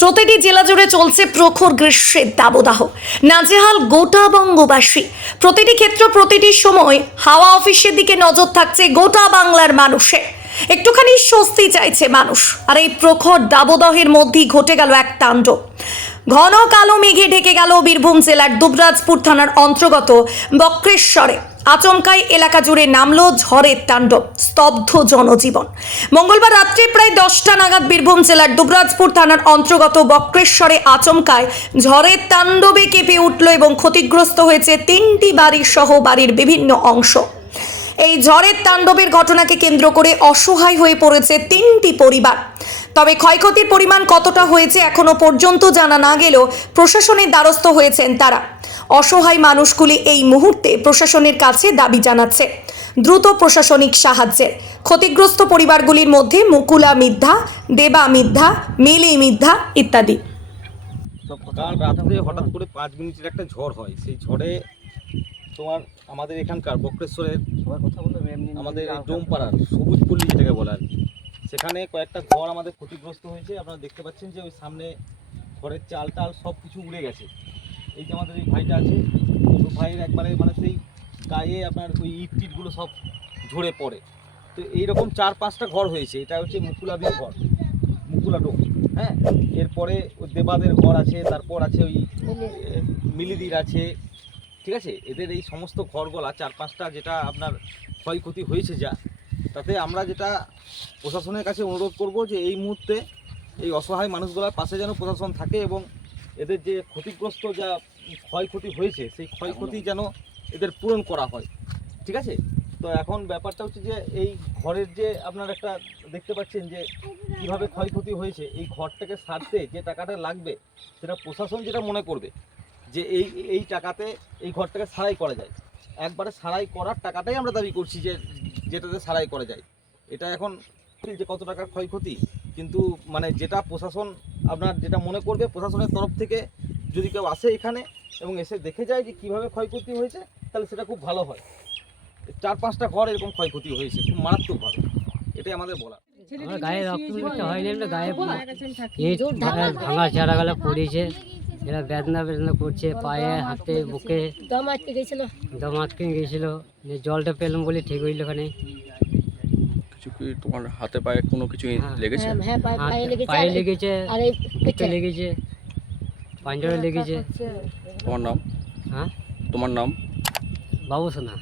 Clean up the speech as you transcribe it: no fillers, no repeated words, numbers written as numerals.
প্রতিটি জেলা জুড়ে চলছে প্রখর গ্রীষ্মের দাবদাহ। নাজেহাল গোটা বঙ্গবাসী। প্রতিটি ক্ষেত্র, প্রতিটি সময় হাওয়া অফিসের দিকে নজর থাকছে গোটা বাংলার মানুষের। একটুখানি স্বস্তি চাইছে মানুষ। আর এই প্রখর দাবদাহের মধ্যেই ঘটে গেল এক তাণ্ডব। ঘন কালো মেঘে ঢেকে গেল বীরভূম জেলার দুবরাজপুর থানার অন্তর্গত বক্রেশ্বরে। আচমকাই এলাকা জুড়ে নামলো ঝড়ের তাণ্ডব, স্তব্ধ জনজীবন। মঙ্গলবার রাত্রে প্রায় 10টা নাগাদ বীরভূম জেলার দুবরাজপুর থানার অন্তর্গত বক্রেশ্বরে আচমকায় ঝড়ের তাণ্ডবে কেঁপে উঠল এবং ক্ষতিগ্রস্ত হয়েছে 3টি বাড়ি সহ বাড়ির বিভিন্ন অংশ। এই ঝড়ের তাণ্ডবের ঘটনাকে কেন্দ্র করে অসহায় হয়ে পড়েছে 3টি পরিবার। তবে ক্ষয়ক্ষতির পরিমাণ কতটা হয়েছে এখনো পর্যন্ত জানা না গেলেও প্রশাসনের দ্বারস্থ হয়েছেন তারা। অসহায় মানুষগুলি এই মুহূর্তে প্রশাসনের কাছে দাবি জানাচ্ছে দ্রুত প্রশাসনিক সাহায্যের। ক্ষতিগ্রস্ত পরিবারগুলির মধ্যে মুকুলা মিদ্ধা, দেবা মিদ্ধা, মিলি মিদ্ধা ইত্যাদি। কাল রাত্রে হঠাৎ করে 5 মিনিটের একটা ঝড় হয়। সেই ঝড়ে তোমার আমাদের এখানকার বক্রেশ্বরের আমাদের এই ডোমপাড়ার সবুজ পল্লী যেটাকে বলে আর কি, সেখানে কয়েকটা ঘর আমাদের ক্ষতিগ্রস্ত হয়েছে। আপনারা দেখতে পাচ্ছেন যে ওই সামনে ঘরের চাল টাল সব কিছু উড়ে গেছে। এই যে আমাদের এই ভাইটা আছে, তো ভাইয়ের একবারে মানে সেই গায়ে আপনার ওই ইট টিটগুলো সব ঝরে পড়ে। তো এইরকম 4-5টা ঘর হয়েছে। এটা হচ্ছে মুকুলাদের ঘর, মুকুলা ডোম। হ্যাঁ, এরপরে ওই দেবাদের ঘর আছে, তারপর আছে ওই মিলিদির আছে, ঠিক আছে। এদের এই সমস্ত ঘরগুলা 4-5টা যেটা আপনার ক্ষয়ক্ষতি হয়েছে যা, তাতে আমরা যেটা প্রশাসনের কাছে অনুরোধ করব যে এই মুহূর্তে এই অসহায় মানুষগুলোর পাশে যেন প্রশাসন থাকে এবং এদের যে ক্ষতিগ্রস্ত যা ক্ষয়ক্ষতি হয়েছে সেই ক্ষয়ক্ষতি যেন এদের পূরণ করা হয়, ঠিক আছে। তো এখন ব্যাপারটা হচ্ছে যে এই ঘরের যে আপনার একটা দেখতে পাচ্ছেন যে কীভাবে ক্ষয়ক্ষতি হয়েছে, এই ঘরটাকে সারতে যে টাকাটা লাগবে সেটা প্রশাসন যেটা মনে করবে যে এই টাকাতে এই ঘরটাকে সারাই করা যায়। একবারে সারাই করার টাকাটাই আমরা দাবি করছি যে যেটাতে সারাই করা যায়। এটা এখন যে কত টাকার ক্ষয়ক্ষতি, কিন্তু মানে যেটা প্রশাসন আপনার যেটা মনে করবে, প্রশাসনের তরফ থেকে যদি কেউ আসে এখানে এবং এসে দেখে যায় যে কীভাবে ক্ষয়ক্ষতি হয়েছে, তাহলে সেটা খুব ভালো হয়। 4-5টা ঘর এরকম ক্ষয়ক্ষতি হয়েছে খুব মারাত্মকভাবে, এটাই আমাদের বলা। আমার গায়ে রক্ত হয়নি, আমরা গায়ে ইট ভাঙা চারাগুলো পড়েছে, এরা বেদনা বেদনা করছে পায়ে হাতে বুকে, দম আটকে গেছিল। জলটা পেলাম বলে ঠিক হইল। ওখানে কিছু কি তোমার হাতে পায়ে কোনো কিছু লেগেছে? পায়ে লেগেছে, পেটে লেগেছে, পাঞ্জরে লেগেছে। তোমার নাম? হ্যাঁ, তোমার নাম? বাবু সোনা।